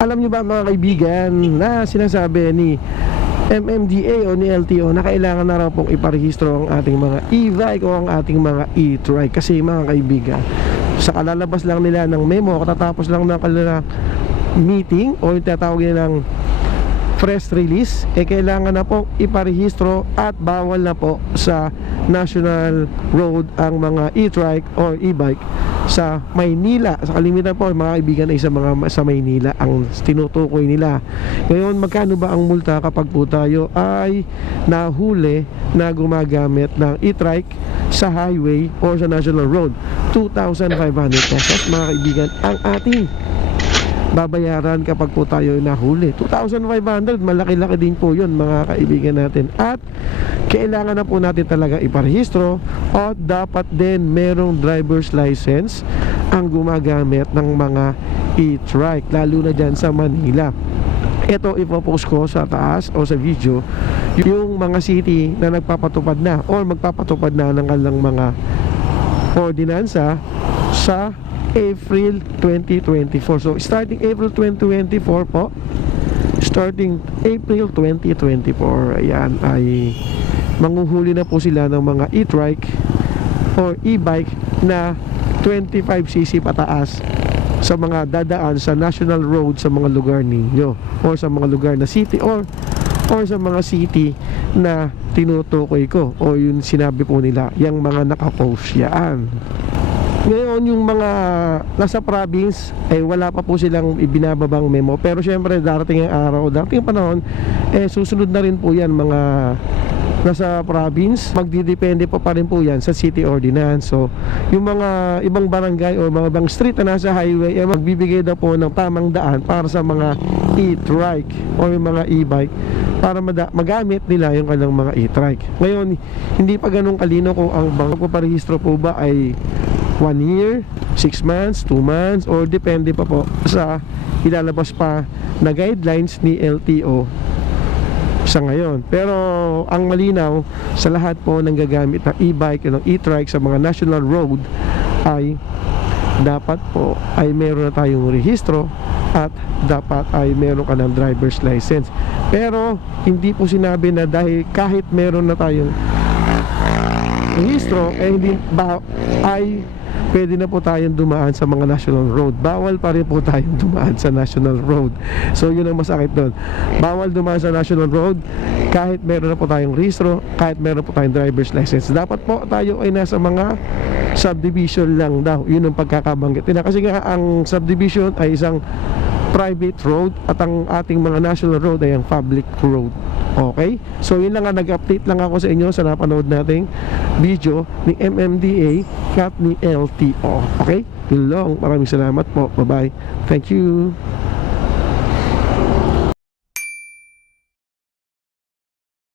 Alam niyo ba mga kaibigan na sinasabi ni MMDA o ni LTO na kailangan na raw pong iparehistro ang ating mga e-bike o ang ating mga e-trike? Kasi mga kaibigan sa kalalabas lang nila ng memo katatapos lang ng kanilang meeting o yung tatawag nilang press release eh kailangan na po iparehistro at bawal na po sa national road ang mga e-trike or e-bike sa Maynila sa kalimitan po mga kaibigan ay sa mga sa Maynila ang tinutukoy nila. Ngayon magkano ba ang multa kapag po tayo ay nahuli na gumagamit ng e-trike sa highway or sa national road? 2,500 pesos mga kaibigan ang ating babayaran kapag po tayo nahuli. 2,500 malaki-laki din po yun mga kaibigan natin. At kailangan na po natin talaga iparehistro at dapat din merong driver's license ang gumagamit ng mga e-trike lalo na dyan sa Manila. Ito ipopost ko sa taas o sa video yung mga city na nagpapatupad na or magpapatupad na ng kanilang mga ordinansa sa April 2024 so starting April 2024 po. Starting April 2024 ayan ay manguhuli na po sila ng mga e-trike or e-bike na 25cc pataas sa mga dadaan sa national road sa mga lugar ninyo or sa mga lugar na city or or sa mga city na tinutukoy ko o yun sinabi po nila yung mga nakapost. Yan ngayon yung mga nasa province ay wala pa po silang ibinababang memo. Pero syempre darating ang araw darating ang panahon eh susunod na rin po yan mga nasa province. Magdidepende pa pa rin po yan sa city ordinance. So yung mga ibang barangay o mga ibang street na nasa highway ay magbibigay daw po ng tamang daan para sa mga e-trike o yung mga e-bike para magamit nila yung kanilang mga e-trike. Ngayon hindi pa ganun kalino kung ang pagpaparehistro po ba ay 1 year, 6 months, 2 months or depende pa po sa ilalabas pa na guidelines ni LTO sa ngayon. Pero ang malinaw sa lahat po ng gagamit ng e-bike o ng e-trike sa mga national road ay dapat po ay meron na tayong rehistro at dapat ay meron ka ng driver's license. Pero hindi po sinabi na dahil kahit meron na tayong rehistro eh hindi ba ay pwede na po tayong dumaan sa mga national road. Bawal pa rin po tayong dumaan sa national road. So yun ang masakit doon. Bawal dumaan sa national road kahit meron na po tayong rehistro, kahit meron po tayong driver's license. Dapat po tayo ay nasa mga subdivision lang daw. Yun ang pagkakabanggit nila. Kasi nga ang subdivision ay isang private road at ang ating mga national road ay ang public road. Okay? So yun lang nga, nag-update lang ako sa inyo sa napanood nating video ni MMDA at ni LTO. Okay? Yun lang. Maraming salamat po. Bye-bye. Thank you.